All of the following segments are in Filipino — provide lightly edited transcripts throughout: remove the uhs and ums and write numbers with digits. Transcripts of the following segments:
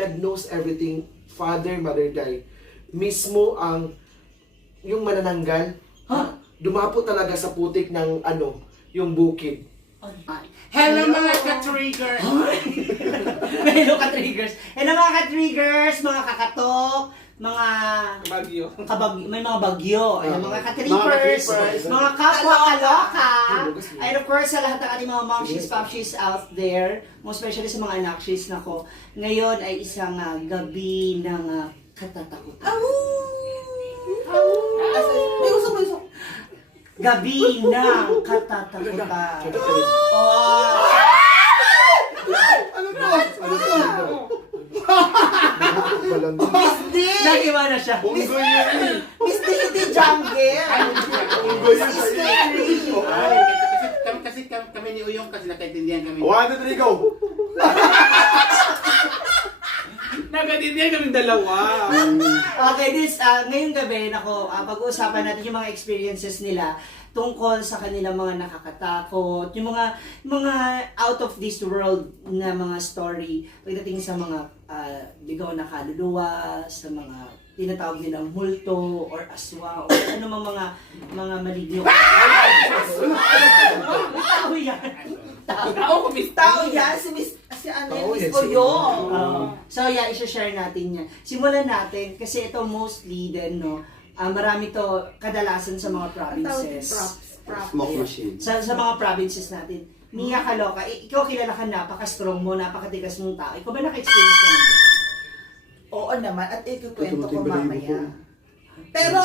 God knows everything. Father, Mother die. Mismo ang yung manananggal, dumapo talaga sa putik ng yung bukid. Hello mga ka-triggers! Hello ka-triggers! Hello mga ka-triggers, mga kakatok, mga Bagyo. may mga bagyo, ayan, mga ka-trippers, mga kapwa kaloka, and of course sa lahat ng ating mga momshies, popshies out there, most especially sa mga anakshis nako, ngayon ay isang gabi ng katatakutan. May usok. Gabi ng katatakutan. Oh. Ano to? Miss D! Nagiba na siya. Unggoy yan. Miss D, hindi jungle! Unggoy yan Miss sa Scary! Kasi kami ni Uyong kasi nakaintindihan kami. 1, 2, 3, go! Nakaintindihan kami dalawa. Okay, ngayong gabi, pag-uusapan natin yung mga experiences nila tungkol sa kanilang mga nakakatakot, yung mga out of this world na mga story pagdating sa mga ligaw na kaluluwa, sa mga tinatawag nilang multo or aswa or ano mga maligno. Tao yan. Tao yan, si ano Miss Oyong. So yeah, i-share natin yan. Simulan natin kasi ito mostly din, no, marami to kadalasan sa mga provinces. Smoke machine. Sa mga provinces natin. Mia Kaloka, ikaw kilala ka, napaka-strong mo, napakatigas mong tao. Ikaw ba naka-experience ka na? Oo naman, at ikukwento ko mamaya. Pero,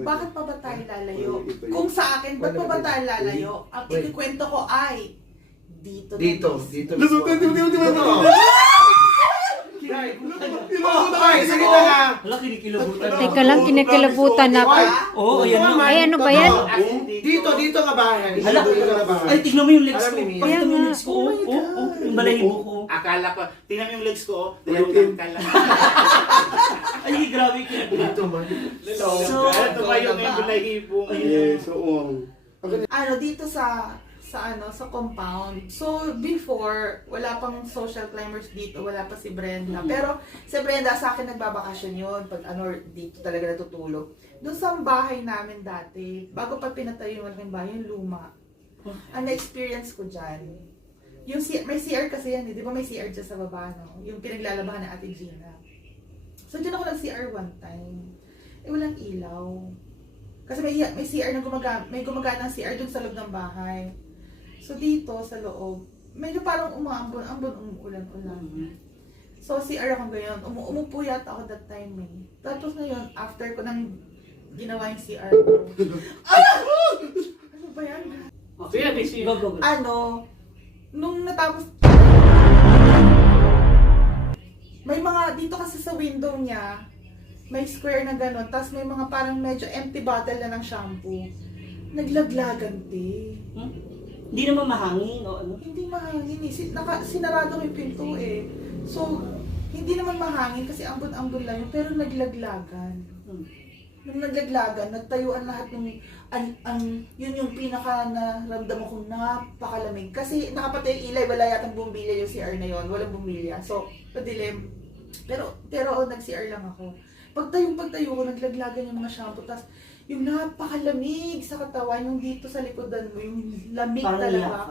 bakit pa ba tayo lalayo? Kung sa akin, bakit pa ba tayo lalayo? Ang ikukwento ko ay dito. Ay, sige na nga. Wala, kinikilabutan. Teka lang, kinikilabutan ako. Oo, ayan na. Ay, ano ba yan? Dito nga bahay. Hala, Dito nga bahay. ay, tignan mo yung legs Alam ko. ni Mia. Pakita mo yung legs ko. Oo, yung balahibo ko. Akala ko, tingnan mo yung legs ko, dalawang kala. Ay, grabe ka. Dito man. So, Ito ba yung balahibo? Ano, dito sa compound. So, before, wala pang social climbers dito, wala pa si Brenda. Pero, si Brenda, sa akin nagbabakasyon yun, pag dito talaga natutulog. Doon sa bahay namin dati, bago pa pinatayo yung malaking bahay, yung luma. Ang na-experience ko dyan, may CR kasi yan, di ba may CR dyan sa baba, no? Yung pinaglalabahan ng Ate Gina. So, dyan ako nag-CR one time. Walang ilaw. Kasi may CR na may gumagana ng CR dun sa loob ng bahay. So dito sa loob, medyo parang umuulan-ulan. So CR ako ngayon, umupo yata ako that time eh. Tapos ngayon, after ko nang ginawa yung CR ko. Ano ba yan? Go. Nung natapos, may mga, dito kasi sa window niya, may square na gano'n, tapos may mga parang medyo empty bottle na ng shampoo. Naglaglagan, Hindi naman mahangin o ano? Hindi mahangin eh. Sinarado ko yung pinto eh. So, hindi naman mahangin kasi ambon-ambon lang yun, pero naglaglagan. Nung naglaglagan, nagtayuan lahat ng, yun yung pinaka naramdaman kong napakalamig. Kasi nakapatay yung ilay, wala yatang bumbilya yung CR na yun, walang bumbilya. So, padilim. Pero nag-CR lang ako. Pagtayo ko, naglaglagan yung mga shampoo, tas yung napakalamig sa katawan, yung dito sa likodan mo, yung lamig Parang talaga. iyak.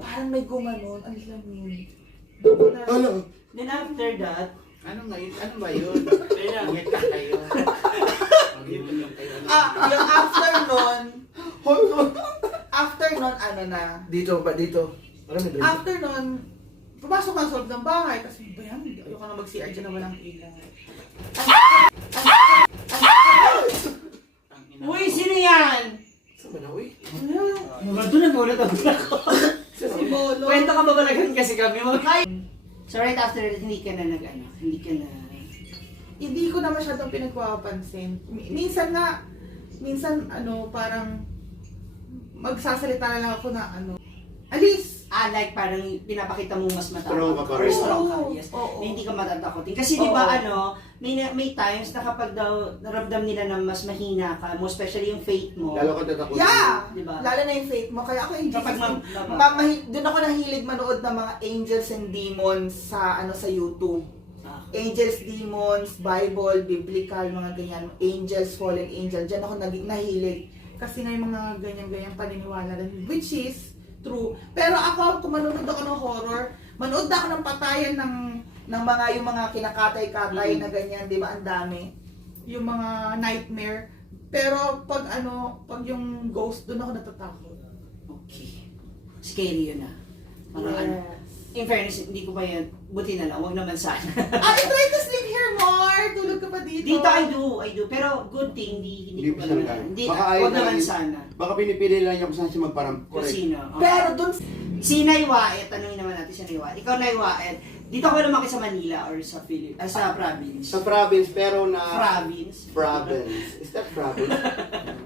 Parang may gumanon, ang lamig. Then after that, Ano ba yun? Ingat ka kayo. Yung after nun, ano na, Dito. Alam mo, after nun, pumasok ka sa loob ng bahay, kasi ba yan, ayoko na mag-CR dyan na walang ilaw. uy, sino yan? Saan ba na, uy? Doon nagulat ako. Si Bolo. Kwento ka babalagan kasi kami. So right after that, hindi ka na Hindi ko na masyadong pinagpapansin. Minsan parang magsasalita na lang ako na alis! like parang pinapakita mo mas matakot. Strong ka pa Or rin. strong ka, Oo, yes. oo. Na hindi ka matatakotin. Kasi di ba may times na kapag daw naramdam nila na mas mahina ka, mo especially yung faith mo. Lalo ka tatakotin. Yeah! Diba? Lalo na yung faith mo. Kaya ako Kapag doon ako nahilig manood ng mga angels and demons sa YouTube. Angels, demons, Bible, biblical, mga ganyan, angels, fallen angel, dyan ako nahilig. Kasi nga yung mga ganyan-ganyan paniniwala rin, which is true. Pero ako, kung manonood ako ng horror, manood na ako ng patayan ng mga, yung mga kinakatay-katay na ganyan, di ba, ang dami. Yung mga nightmare. Pero pag yung ghost, doon ako natatakot. Okay. Scary yun in fairness, hindi ko pa yan, buti na lang, wag naman sana. I try to sleep here more! Tulog ka pa dito. Dito I do. Pero good thing, hindi ko pa Hindi naman. Hindi, Baka ayaw wag naman namin- sana. Baka pinipili lang niya kung saan siya magparam. Sino? Pero doon, Si Naiwaet, tanungin naman natin si Naiwaet. Ikaw Naiwaet, dito ka lumaki sa Manila or sa sa province? Sa province, pero na... Province? Province. Is that province?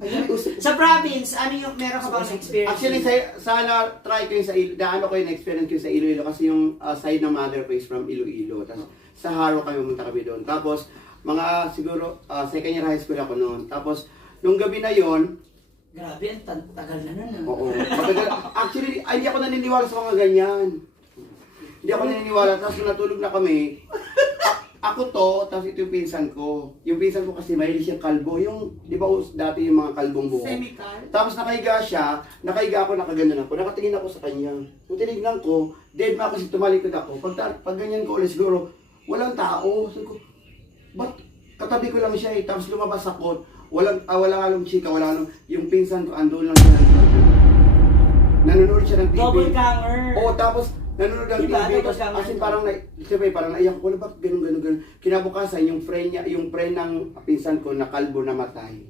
Ayun, usap. Sa province, ano yung meron ka bang experience? Actually, sana try ko yung sa Iloilo. Daan ko yung experience ko yung sa Iloilo kasi yung side ng mother ko is from Iloilo. Tapos sa Haro kami pumunta kami doon. Tapos mga siguro second year high school ako noon. Tapos nung gabi na yon, Grabe, ang tagal na nun. oo. Actually, hindi ako naniniwala sa mga ganyan. Hindi ako naniniwala. Tapos nung natulog na kami, ako to, tapos ito yung pinsan ko. Yung pinsan ko kasi mahilig siyang kalbo. Yung, di ba dati yung mga kalbong buhok? semical. Tapos nakahiga siya, nakahiga ako, nakaganon ako, nakatingin ako sa kanya. Nung tinignan ko, dead ma kasi tumalikod ako. Pag ganyan ko ulit siguro, walang tao. Sabi ko, ba't katabi ko lang siya eh. Tapos lumabas ako, walang halong chika, wala halong, yung pinsan ko, andun lang siya ng TV. Nanonood siya ng TV. Double ganger. Oo, tapos nanonood ng Diba? TV. Double Tapos ganger. as in, parang naiyak ko, ba't ganun. Kinabukasan, yung friend ng pinsan ko na kalbo namatay.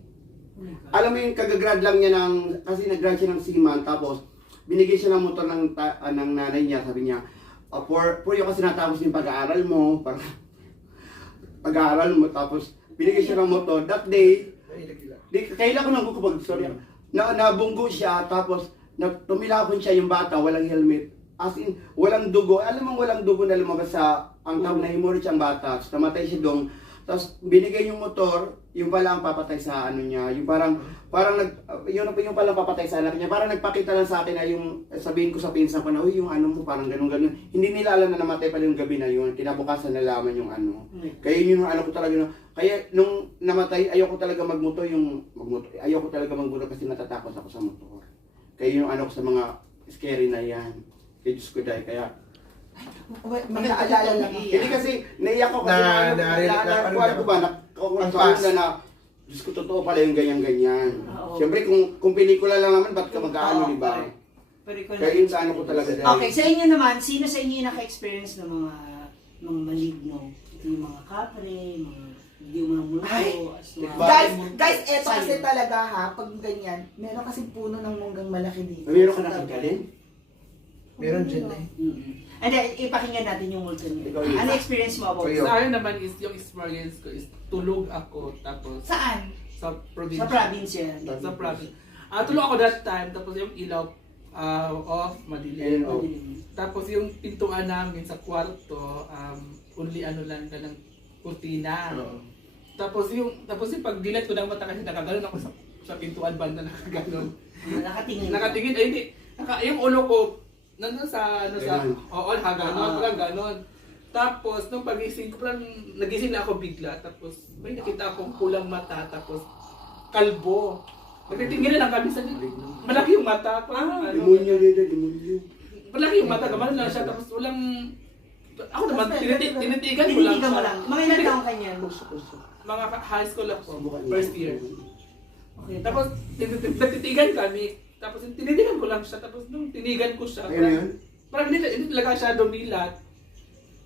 Alam mo yung kagagrad lang niya kasi nag-grad siya ng seaman, tapos binigay siya ng motor ng nanay niya, sabi niya, for you kasi natapos yung pag-aaral mo, tapos binigay siya ng motor. That day, kailan ko nang kukupag, sorry, nabunggo siya, tapos tumilapon siya yung bata, walang helmet. As in, walang dugo. Alam mo walang dugo na lumabas sa ang tawag na hemorrhage ang bata. Tapos namatay siya doon. Tapos binigay yung motor, yung pala ang papatay sa ano niya. Yung yung pala ang papatay sa anak niya. Parang nagpakita lang sa akin na yung sabihin ko sa pinsan ko na, uy, yung ano mo parang ganun. Hindi nila alam na namatay pala yung gabi na yun. Kinabukasan nalaman yung ano. Kaya yun yung ano ko talaga. Kaya nung namatay, ayoko talaga magmotor. Ayoko talaga magmotor kasi natatakot ako sa motor. Kaya yung ano ko sa mga scary na yan. Kaya Diyos ko dahil kaya. May naalala lang ako. Hindi kasi naiyak ko kasi Diyos ko totoo pala yung ganyan-ganyan. Oo. Siyempre kung pelikula lang naman, ba't ka mag-aano, di ba? Pero ikaw Kaya yun sa ano ko talaga dahil. Okay, sa inyo naman, sino sa inyo yung naka-experience ng mga maligno? Ito yung mga kapre, yung mga multo, Ay! aswang. Guys, eto kasi Silent. talaga ha, pag ganyan, meron kasing puno ng munggang malaki dito. Meron ka nakita din? Meron dyan eh. And then, ipakinggan natin yung multo niyo. Ikaw yun. Ano experience mo about Kayo. Sa akin naman is, yung experience ko is tulog ako tapos Saan? sa province. sa province yan? Sa province. Tulog ako that time tapos yung ilaw off, madilim. Oh. Tapos yung pintuan namin sa kwarto, only ano lang ng kurtina. Tapos yung pag-dilat ko ng mata kasi nakaganon ako sa pintuan banda nakaganon. Nakatingin. Nakatingin, ay hindi. Yung ulo ko, nandun sa, Ganon. oo, parang ganon. Tapos, nung pagising ko, parang nagising na ako bigla. Tapos, may nakita akong pulang mata, tapos kalbo. Nagtitingin na lang kami sa malaki yung mata. Parang, Demonyo dito, demonyo. malaki yung mata, gano'n lang siya. Tapos, walang, ako naman, tinitigan ko lang. Tinitigan mo lang. Mga ilan taong kanya? Mga high school ako, Subukan niyo. first year. Okay. Tapos, nagtitigan kami. Tapos, tinitigan ko lang siya. Tapos, nung tinigan ko siya, Ayun na yun? parang hindi talaga siya dumilat.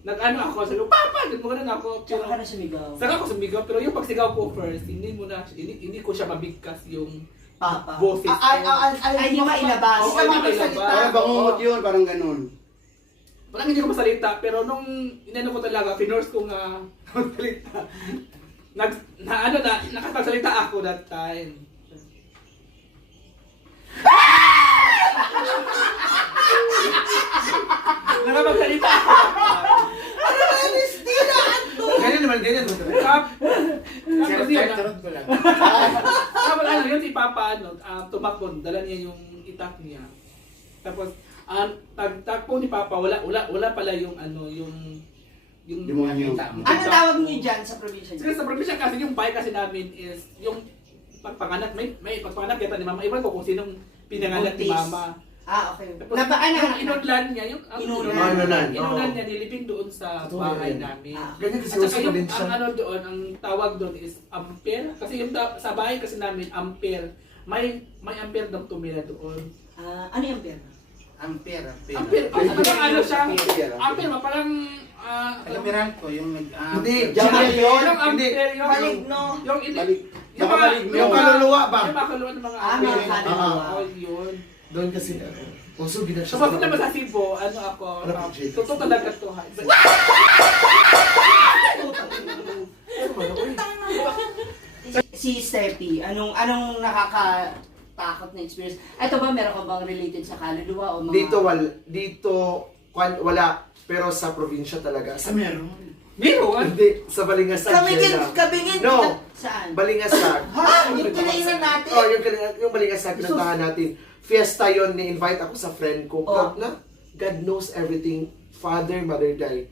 Nag-ano ako, sabi ko, Papa! Gano'n ako. Tsaka ka na sumigaw. Saka ako sumigaw, pero yung pagsigaw ko first, hindi ko siya mabigkas yung Papa. boses ko. Ay, hindi mailabas. Oo, hindi mailabas. Parang bangungot yun, parang ganun. Parang hindi ko masalita, pero nung inano ko talaga, pinorse ko nga magsalita. Nakapagsalita ako that time. Nakapagsalita ako. Ganyan naman, ganyan. Tapos yun, Charot ko lang. tapos ano yun, si Papa, tumakbo, dala niya yung itak niya. Tapos, pagtakbo ni Papa, wala pala yung yung Yung mga nakita mo. Anong tawag niyo dyan sa probinsya niyo? Kasi sa probinsya kasi yung bahay kasi namin is yung pagpanganak, may pagpanganak kita ni mama. Iwan ko kung sinong pinanganak ni Buntis. mama. Okay. Tapos, Napaan yung inunlan niya, Inulan. Oo. niya, nilibing doon sa Totoo bahay yan. namin. Ganyan kasi At saka sa yung, probinsya. ang ano doon, ang tawag doon is ampere. Kasi yung sa bahay kasi namin, ampere. May ampere daw tumira doon. Ano yung pera? Ampere. Ampere, parang ano siya, Ampere. ampere ba, parang, Alam ko yung Hindi, Diyan yun. yung Hindi. ampere, yung, Maligno. yung, Balik. yung Baka mga, maligno. Yung kaluluwa ba? Yung mga kaluluwa ng mga Mga ampere. kaluluwa. Oo, yun. Doon kasi puso gina siya. So, pag naman sa Cebu, ano ako, Ano po, Jay? totoo talaga to. Ha. Si Steffi, anong nakakatakot na experience? Ito ba, meron ka bang related sa kaluluwa o mga... Wala, pero sa probinsya talaga. Sa meron. Meron. Hindi, sa Balingasag. Kabingin. No, Saan? Balingasag. Ha? Yung kinainan natin? Oh, yung Balingasag, pinuntahan natin. Fiesta yon, ni-invite ako sa friend ko. Oh. Na, God knows everything. Father, mother, die.